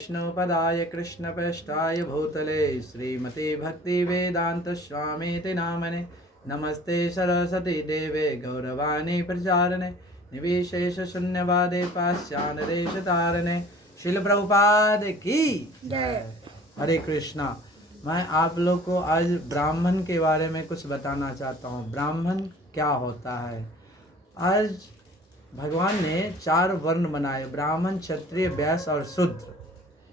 कृष्णोपदाय कृष्णपृष्ठाय भूतले श्रीमते भक्ति वेदांत स्वामीति नामने। नमस्ते सरस्वती देवे गौरवाणी प्रचारणे निर्विशेष शून्यवादे पाश्चान्यदेश तारणे। शिल प्रभुपाद की जय। हरे कृष्णा। मैं आप लोग को आज ब्राह्मण के बारे में कुछ बताना चाहता हूँ। ब्राह्मण क्या होता है। आज भगवान ने 4 वर्ण बनाए, ब्राह्मण, क्षत्रिय, वैश्य और शूद्र।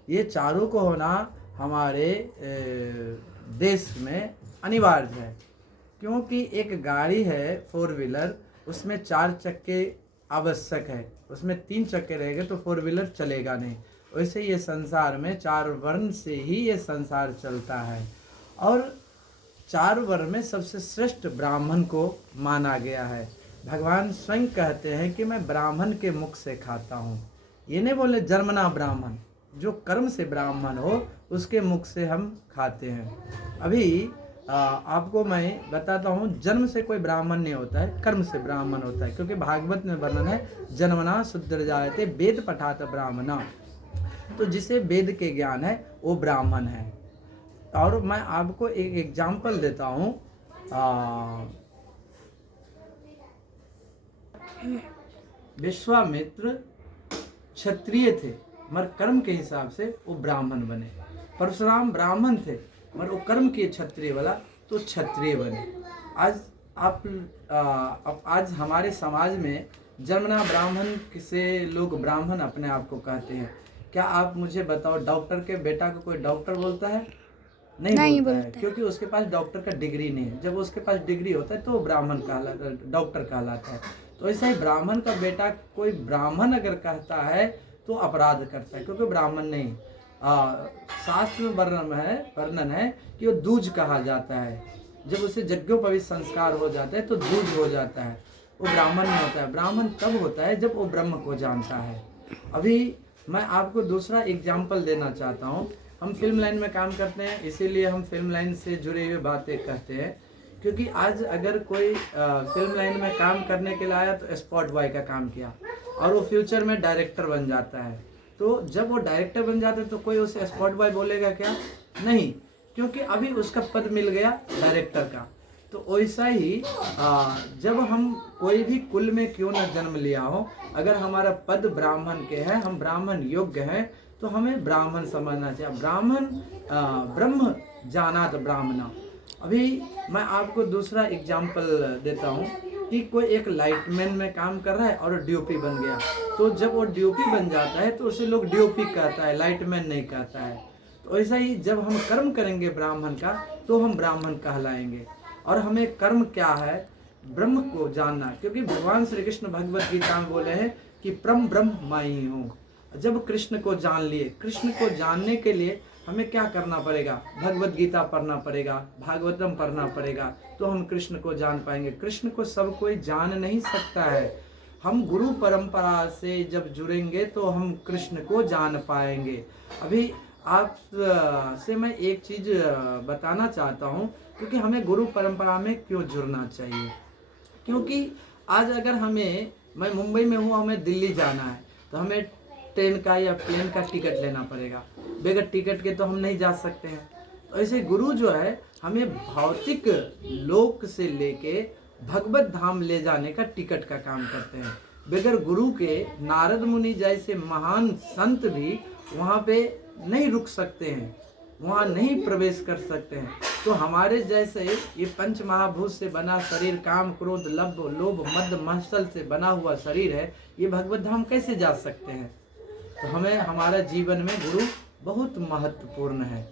ये चारों को होना हमारे देश में अनिवार्य है, क्योंकि एक गाड़ी है 4 व्हीलर, उसमें 4 चक्के आवश्यक है। उसमें 3 चक्के रहेंगे तो 4 व्हीलर चलेगा नहीं। वैसे ये संसार में 4 वर्ण से ही ये संसार चलता है, और 4 वर्ण में सबसे श्रेष्ठ ब्राह्मण को माना गया है। भगवान स्वयं कहते हैं कि मैं ब्राह्मण के मुख से खाता हूँ। ये नहीं बोले जन्मना ब्राह्मण, जो कर्म से ब्राह्मण हो उसके मुख से हम खाते हैं। अभी आपको मैं बताता हूँ, जन्म से कोई ब्राह्मण नहीं होता है, कर्म से ब्राह्मण होता है। क्योंकि भागवत में वर्णन है, जन्मना शूद्र जायते वेद पठात ब्राह्मणा। तो जिसे वेद के ज्ञान है वो ब्राह्मण है। और मैं आपको एक एग्जाम्पल देता हूँ। विश्वामित्र क्षत्रिय थे, मगर कर्म के हिसाब से वो ब्राह्मण बने। परशुराम ब्राह्मण थे, मगर वो कर्म किए क्षत्रिय वाला, तो क्षत्रिय बने। आज हमारे समाज में जन्मना ब्राह्मण से लोग ब्राह्मण अपने आप को कहते हैं। क्या आप मुझे बताओ, डॉक्टर के बेटा को कोई डॉक्टर बोलता है? नहीं बोलता है, क्योंकि उसके पास डॉक्टर का डिग्री नहीं है। जब उसके पास डिग्री होता है तो वो ब्राह्मण कहलाता, डॉक्टर कहलाता है। तो ऐसा ही ब्राह्मण का बेटा कोई ब्राह्मण अगर कहता है तो अपराध करता है, क्योंकि ब्राह्मण नहीं। शास्त्र में वर्णन है कि वो दूज कहा जाता है। जब उसे यज्ञोपवीत संस्कार हो जाता है तो दूज हो जाता है, वो ब्राह्मण नहीं होता है। ब्राह्मण तब होता है जब वो ब्रह्म को जानता है। अभी मैं आपको दूसरा एग्जाम्पल देना चाहता हूँ। हम फिल्म लाइन में काम करते हैं, इसीलिए हम फिल्म लाइन से जुड़े हुए बातें कहते हैं। क्योंकि आज अगर कोई फिल्म लाइन में काम करने के लिए आया तो स्पॉट बॉय का काम किया, और वो फ्यूचर में डायरेक्टर बन जाता है। तो जब वो डायरेक्टर बन जाता है तो कोई उसे स्पॉट बॉय बोलेगा क्या? नहीं, क्योंकि अभी उसका पद मिल गया डायरेक्टर का। तो वैसा ही जब हम कोई भी कुल में क्यों न जन्म लिया हो, अगर हमारा पद ब्राह्मण के है, हम ब्राह्मण योग्य हैं, तो हमें ब्राह्मण समझना चाहिए। ब्राह्मण ब्रह्म जानात ब्राह्मणा। अभी मैं आपको दूसरा एग्जाम्पल देता हूँ कि कोई एक लाइटमैन में काम कर रहा है और डीओपी बन गया। तो जब वो डीओपी बन जाता है तो उसे लोग डीओपी कहता है, लाइटमैन नहीं कहता है। तो ऐसा ही जब हम कर्म करेंगे ब्राह्मण का तो हम ब्राह्मण कहलाएंगे। और हमें कर्म क्या है? ब्रह्म को जानना। क्योंकि भगवान श्री कृष्ण भगवत गीता में बोले हैं कि परम ब्रह्म मैं ही हूँ। जब कृष्ण को जान लिए, कृष्ण को जानने के लिए हमें क्या करना पड़ेगा? भगवत गीता पढ़ना पड़ेगा, भागवतम पढ़ना पड़ेगा, तो हम कृष्ण को जान पाएंगे। कृष्ण को सब कोई जान नहीं सकता है। हम गुरु परंपरा से जब जुड़ेंगे तो हम कृष्ण को जान पाएंगे। अभी आप से मैं एक चीज बताना चाहता हूँ, क्योंकि हमें गुरु परंपरा में क्यों जुड़ना चाहिए। क्योंकि आज अगर मैं मुंबई में हूँ, हमें दिल्ली जाना है, तो हमें ट्रेन का या प्लेन का टिकट लेना पड़ेगा। बगैर टिकट के तो हम नहीं जा सकते हैं। तो ऐसे गुरु जो है हमें भौतिक लोक से लेके भगवत धाम ले जाने का टिकट का काम करते हैं। बगैर गुरु के नारद मुनि जैसे महान संत भी वहाँ पे नहीं रुक सकते हैं, वहाँ नहीं प्रवेश कर सकते हैं। तो हमारे जैसे ये पंच महाभूत से बना शरीर, काम क्रोध लोभ मद मत्सर से बना हुआ शरीर है, ये भगवत धाम कैसे जा सकते हैं? तो हमें हमारा जीवन में गुरु बहुत महत्वपूर्ण है।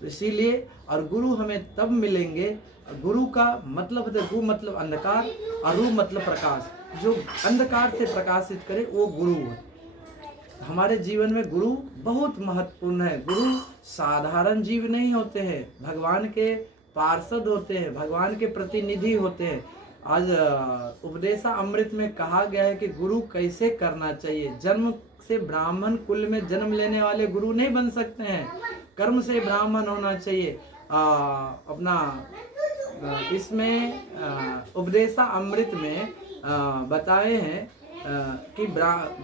तो इसीलिए, और गुरु हमें तब मिलेंगे, गुरु का मतलब है, गु मतलब अंधकार और रू मतलब प्रकाश। जो अंधकार से प्रकाशित करे वो गुरु है। हमारे जीवन में गुरु बहुत महत्वपूर्ण है। गुरु साधारण जीव नहीं होते हैं, भगवान के पार्षद होते हैं, भगवान के प्रतिनिधि होते हैं। आज उपदेशा अमृत में कहा गया है कि गुरु कैसे करना चाहिए। जन्म से ब्राह्मण कुल में जन्म लेने वाले गुरु नहीं बन सकते हैं, कर्म से ब्राह्मण होना चाहिए। इसमें उपदेशा अमृत में बताए हैं कि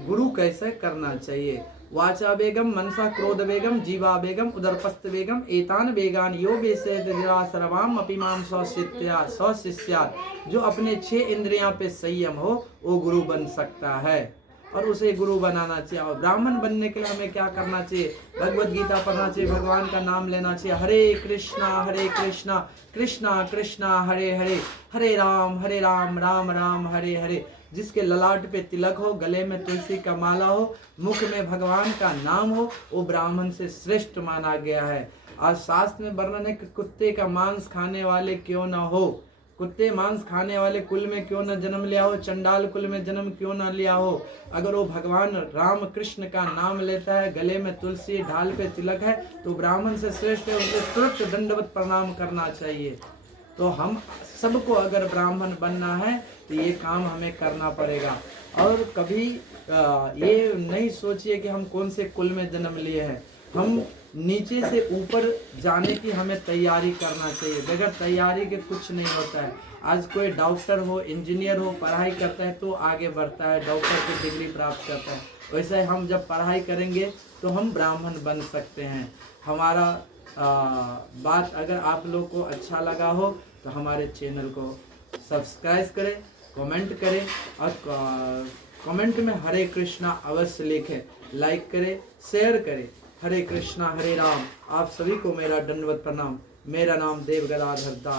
गुरु कैसे करना चाहिए। वाचा वेगम मनसा क्रोध वेगम जीवा वेगम उदरपस्त वेगम एतान वेगान यो वेसेदरा सर्वाम अपिमाम सौशिष्यात। जो अपने 6 इंद्रियां पे संयम हो वो गुरु बन सकता है और उसे गुरु बनाना चाहिए। और ब्राह्मण बनने के लिए हमें क्या करना चाहिए? भगवत गीता पढ़ना चाहिए, भगवान का नाम लेना चाहिए। हरे कृष्णा कृष्णा कृष्णा हरे हरे, हरे राम राम राम हरे हरे। जिसके ललाट पे तिलक हो, गले में तुलसी का माला हो, मुख में भगवान का नाम हो, वो ब्राह्मण से श्रेष्ठ माना गया है। आज शास्त्र में वर्णन है कि कुत्ते का मांस खाने वाले क्यों न हो, कुत्ते मांस खाने वाले कुल में क्यों न जन्म लिया हो, चंडाल कुल में जन्म क्यों न लिया हो, अगर वो भगवान राम कृष्ण का नाम लेता है, गले में तुलसी ढाल पे तिलक है, तो ब्राह्मण से श्रेष्ठ है, उसे तुरंत दंडवत प्रणाम करना चाहिए। तो हम सबको अगर ब्राह्मण बनना है तो ये काम हमें करना पड़ेगा। और कभी ये नहीं सोचिए कि हम कौन से कुल में जन्म लिए हैं, हम नीचे से ऊपर जाने की हमें तैयारी करना चाहिए। बगैर तैयारी के कुछ नहीं होता है। आज कोई डॉक्टर हो, इंजीनियर हो, पढ़ाई करता है तो आगे बढ़ता है, डॉक्टर की डिग्री प्राप्त करता है। वैसे हम जब पढ़ाई करेंगे तो हम ब्राह्मण बन सकते हैं। हमारा बात अगर आप लोग को अच्छा लगा हो तो हमारे चैनल को सब्सक्राइब करें, कमेंट करें और कमेंट में हरे कृष्णा अवश्य लिखें, लाइक करें, शेयर करें। हरे कृष्णा हरे राम। आप सभी को मेरा दंडवत प्रणाम। मेरा नाम देव गदाधर दास।